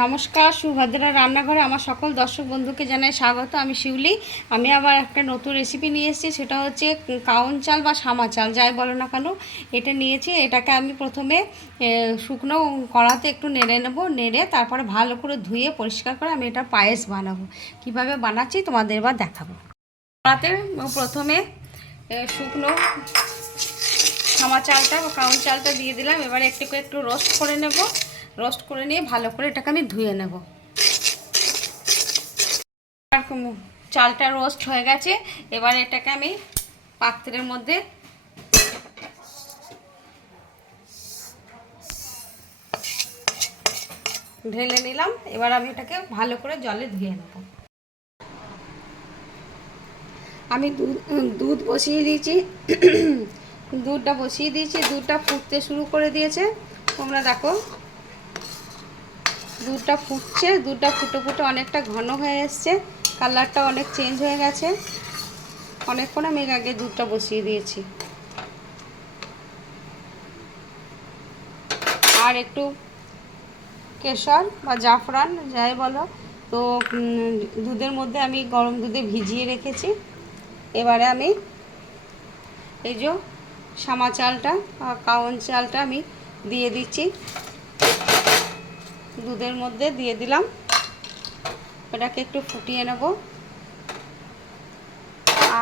নমস্কার, সুভদ্রা রান্নাঘরে আমার সকল দর্শক বন্ধুকে জানাই স্বাগত। আমি শিউলি। আমি আবার একটা নতুন রেসিপি নিয়ে এসেছি, সেটা হচ্ছে কাউন চাল বা সামা চাল যাই বলো না কেন। এটা নিয়েছি, এটাকে আমি প্রথমে শুকনো কড়াতে একটু নেড়ে নেব, নেড়ে তারপরে ভালো করে ধুয়ে পরিষ্কার করে আমি এটা পায়েস বানাবো। কিভাবে বানাচ্ছি তোমাদের এবার দেখাবো। কড়াতে প্রথমে শুকনো সামা চালটা বা কাউন চালটা দিয়ে দিলাম। এবারে একটু রোস্ট করে নেব। রোস্ট করে নিয়ে ভালো করে এটাকে আমি ধুয়ে নেব। চালটা রোস্ট হয়ে গেছে। এবার এটাকে আমি পাত্রের মধ্যে ঢেলে নিলাম। এবার আমি এটাকে ভালো করে জলে ধুয়ে নেব। আমি দুধ বসিয়ে দিয়েছি। দুধটা ফুটতে শুরু করে দিয়েছে। তোমরা দেখো, দুধটা ফুটছে। দুধটা ফুটে ফুটে অনেকটা ঘন হয়ে এসছে। কালারটা অনেক চেঞ্জ হয়ে গেছে। অনেকক্ষণ আমি আগে দুধটা বসিয়ে দিয়েছি। আর একটু কেশর বা জাফরান যাই বলো, তো দুধের মধ্যে আমি গরম দুধে ভিজিয়ে রেখেছি। এবারে আমি এই যে সামা চালটা কাউন চালটা আমি দিয়ে দিচ্ছি। দুধের মধ্যে দিয়ে দিলাম। এটাকে একটু ফুটিয়ে নেব।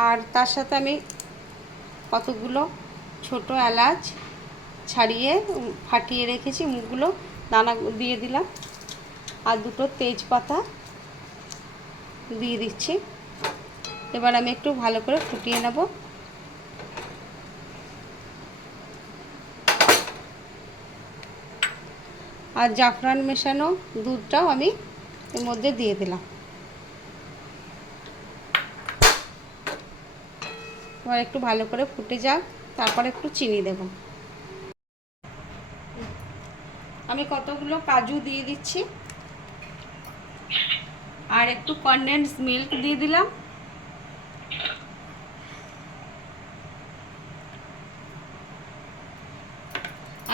আর তার সাথে আমি কতগুলো ছোট এলাচ ছাড়িয়ে ফাটিয়ে রেখেছি, মুখগুলো দানা দিয়ে দিলাম। আর দুটো তেজপাতা দিয়ে দিচ্ছি। এবার আমি একটু ভালো করে ফুটিয়ে নেব। আর জাফরান মেশানো দুধটাও আমি এর মধ্যে দিয়ে দিলাম। এবার একটু ভালো করে ফুটে যাক, তারপর একটু চিনি দেব। আমি কতগুলো কাজু দিয়ে দিচ্ছি। আর একটু কনডেন্স মিল্ক দিয়ে দিলাম।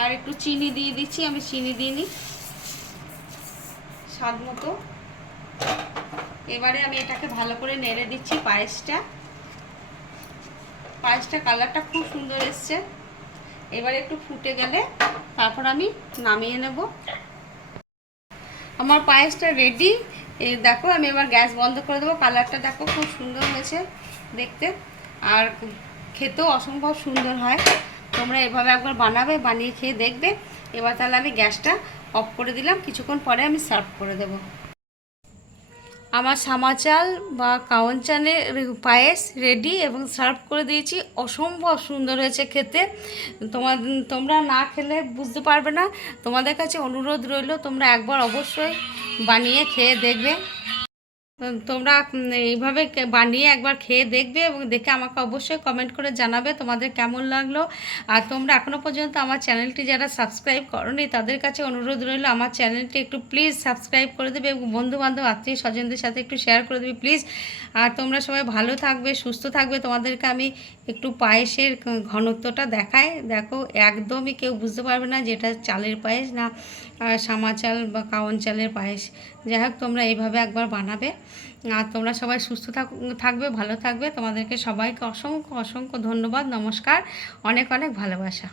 আর একটু চিনি দিয়ে দিচ্ছি। আমি চিনি দিইনি, স্বাদ মতো। এবারে আমি এটাকে ভালো করে নেড়ে দিচ্ছি। পায়েসটা কালারটা খুব সুন্দর এসছে। এবারে একটু ফুটে গেলে তারপর আমি নামিয়ে নেব। আমার পায়েসটা রেডি। এই দেখো, আমি এবার গ্যাস বন্ধ করে দেবো। কালারটা দেখো খুব সুন্দর হয়েছে দেখতে, আর খেতেও অসম্ভব সুন্দর হয়। তোমরা এভাবে একবার বানাবে, বানিয়ে খেয়ে দেখবে। এবার তাহলে আমি গ্যাসটা অফ করে দিলাম। কিছুক্ষণ পরে আমি সার্ভ করে দেব। আমার সামা চাল বা কাউন চালের পায়েস রেডি এবং সার্ভ করে দিয়েছি। অসম্ভব সুন্দর হয়েছে খেতে। তোমরা না খেলে বুঝতে পারবে না। তোমাদের কাছে অনুরোধ রইল, তোমরা একবার অবশ্যই বানিয়ে খেয়ে দেখবে। তোমরা এইভাবে বানিয়ে একবার খেয়ে দেখবে এবং দেখে আমাকে অবশ্যই কমেন্ট করে জানাবে তোমাদের কেমন লাগলো। আর তোমরা এখনও পর্যন্ত আমার চ্যানেলটি যারা সাবস্ক্রাইব করোনি, তাদের কাছে অনুরোধ রইল আমার চ্যানেলটি একটু প্লিজ সাবস্ক্রাইব করে দেবে এবং বন্ধুবান্ধব আত্মীয় স্বজনদের সাথে একটু শেয়ার করে দেবে প্লিজ। আর তোমরা সবাই ভালো থাকবে, সুস্থ থাকবে। তোমাদেরকে আমি একটু পায়েসের ঘনত্বটা দেখাই। দেখো, একদমই কেউ বুঝতে পারবে না যে এটা চালের পায়েস না সামা চাল বা কাউন চালের পায়েস। যাই হোক, তোমরা এইভাবে একবার বানাবে। আর তোমরা সবাই সুস্থ থাকবে, ভালো থাকবে। তোমাদেরকে সবাইকে অসংখ্য অসংখ্য ধন্যবাদ। নমস্কার, অনেক অনেক ভালোবাসা।